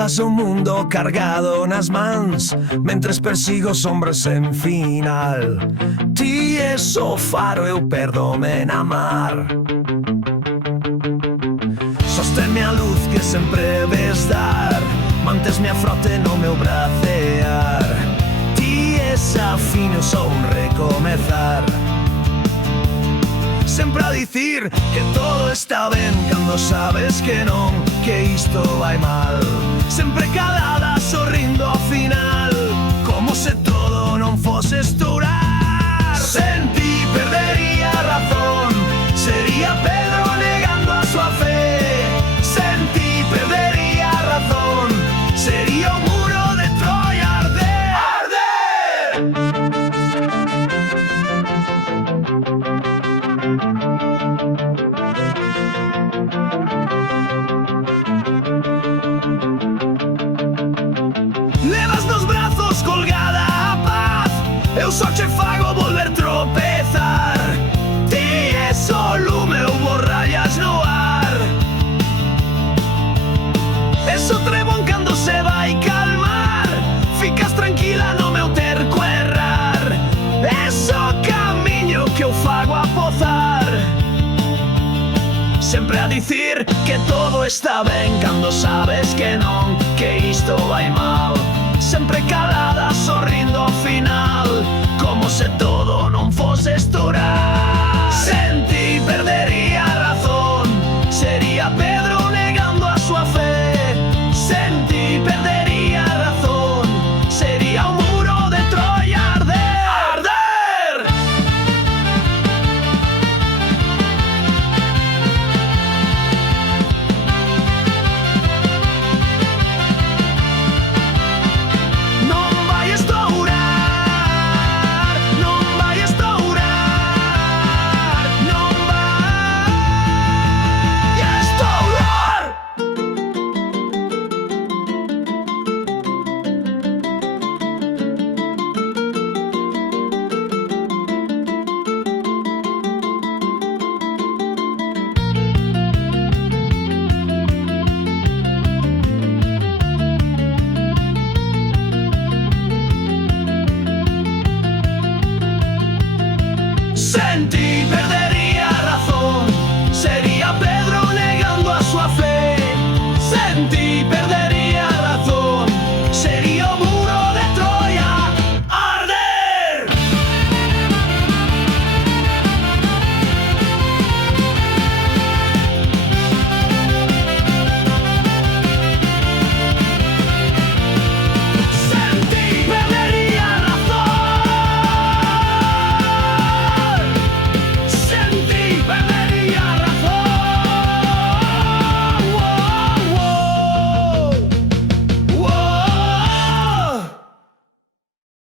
Levas un mundo cargado nas mans mentres persigo sombras sen final. Ti és o faro, eu perdome na mar. Sostén-me a luz que sempre ves dar, mantes-me a frote no meu bracear. Ti és a fin, eu sou un recomezar. Sempre a dicir que todo está ben cando sabes que non, que isto vai mal. Sempre calada, sorrindo ao final, como se todo non fose esturar. Sen ti perdería a razón, sería Pedro negando a súa fe. Sen ti perdería a razón, sería o muro de Troia arder. Levas nos brazos colgada a paz, eu só che fago volver tropezar. Ti és o lume, eu borrallas no ar. Eso trebón cando se vai calmar, ficas tranquila no meu terco errar. Eso camiño que eu fago a pozar. Sempre a dicir que todo está ben cando sabes que non, que isto vai mal. Sempre calada, sorrindo ao final, como se todo non fose esturar. Sen ti perdería a razón, sería Pedro negando a súa fe. Sen ti perdería a razón, sería o muro de Troia arder. Arder! Non vai estourar, non vai estourar, non vai estourar. Sen ti